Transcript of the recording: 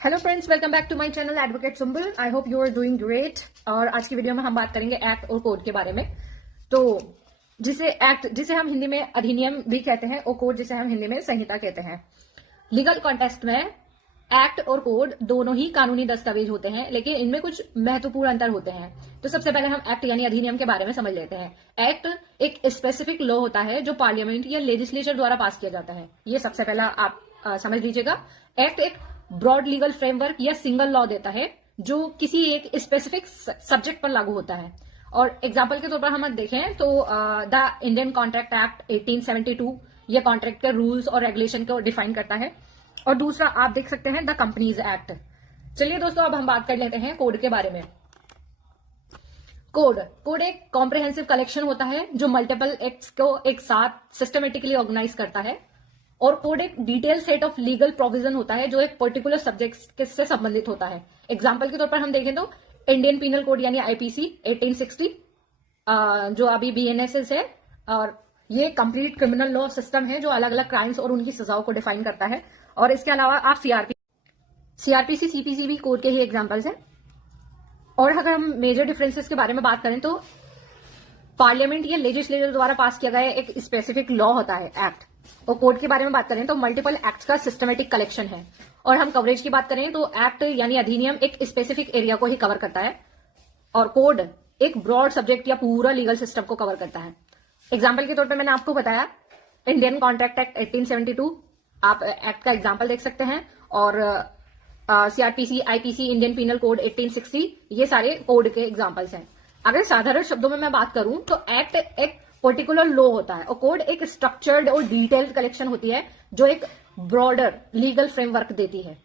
Hello friends, welcome back to my channel advocate Sumbal. I hope you are doing great. और आज की video में हम बात करेंगे एक्ट और कोड के बारे में। तो जिसे हम हिंदी में अधिनियम भी कहते हैं और कोड जिसे हम हिंदी में संहिता कहते हैं। लीगल कॉन्टेक्स्ट में एक्ट और कोड दोनों ही कानूनी दस्तावेज होते हैं, लेकिन इनमें कुछ महत्वपूर्ण अंतर होते हैं। तो सबसे पहले हम एक्ट यानी अधिनियम के बारे में समझ लेते हैं। एक्ट एक स्पेसिफिक लॉ होता है जो पार्लियामेंट या लेजिस्लेचर द्वारा पास किया जाता है। ये सबसे पहला आप समझ लीजिएगा। एक्ट एक ब्रॉड लीगल फ्रेमवर्क या सिंगल लॉ देता है जो किसी एक स्पेसिफिक सब्जेक्ट पर लागू होता है। और एग्जाम्पल के तौर पर हम देखें तो द इंडियन कॉन्ट्रैक्ट एक्ट 1872 ये कॉन्ट्रैक्ट के रूल्स और रेगुलेशन को डिफाइन करता है। और दूसरा आप देख सकते हैं द कंपनीज एक्ट। चलिए दोस्तों, अब हम बात कर लेते हैं कोड के बारे में। कोड एक कॉम्प्रिहेंसिव कलेक्शन होता है जो मल्टीपल एक्ट्स को एक साथ सिस्टमेटिकली ऑर्गेनाइज करता है। और कोड एक detail set of legal provision होता है जो एक पर्टिकुलर सब्जेक्ट से संबंधित होता है। एग्जाम्पल के तौर पर हम देखें तो इंडियन पीनल कोड यानी आईपीसी 1860 जो अभी बीएनएस है, और ये कंप्लीट क्रिमिनल लॉ सिस्टम है जो अलग अलग क्राइम्स और उनकी सजाओं को डिफाइन करता है। और इसके अलावा आप सीआरपीसी सीपीसी भी कोड के ही एग्जाम्पल्स हैं। और अगर हम मेजर डिफरेंसेस के बारे में बात करें तो पार्लियामेंट या लेजिस्लेचर द्वारा पास किया गया एक स्पेसिफिक लॉ होता है एक्ट। और कोड के बारे में बात करें तो मल्टीपल एक्ट्स का सिस्टमेटिक कलेक्शन है। और हम कवरेज की बात करें तो एक्ट यानी अधिनियम एक स्पेसिफिक एरिया को ही कवर करता है और कोड एक ब्रॉड सब्जेक्ट या पूरा लीगल सिस्टम को कवर करता है। एग्जाम्पल के तौर पर मैंने आपको बताया इंडियन कॉन्ट्रैक्ट एक्ट 1872, आप एक्ट का एग्जाम्पल देख सकते हैं। और CrPC, IPC, Indian Penal Code 1860 ये सारे कोड के एग्जाम्पल्स हैं। अगर साधारण शब्दों में मैं बात करूं तो एक्ट एक पर्टिकुलर लॉ होता है और कोड एक स्ट्रक्चर्ड और डिटेल्ड कलेक्शन होती है जो एक ब्रॉडर लीगल फ्रेमवर्क देती है।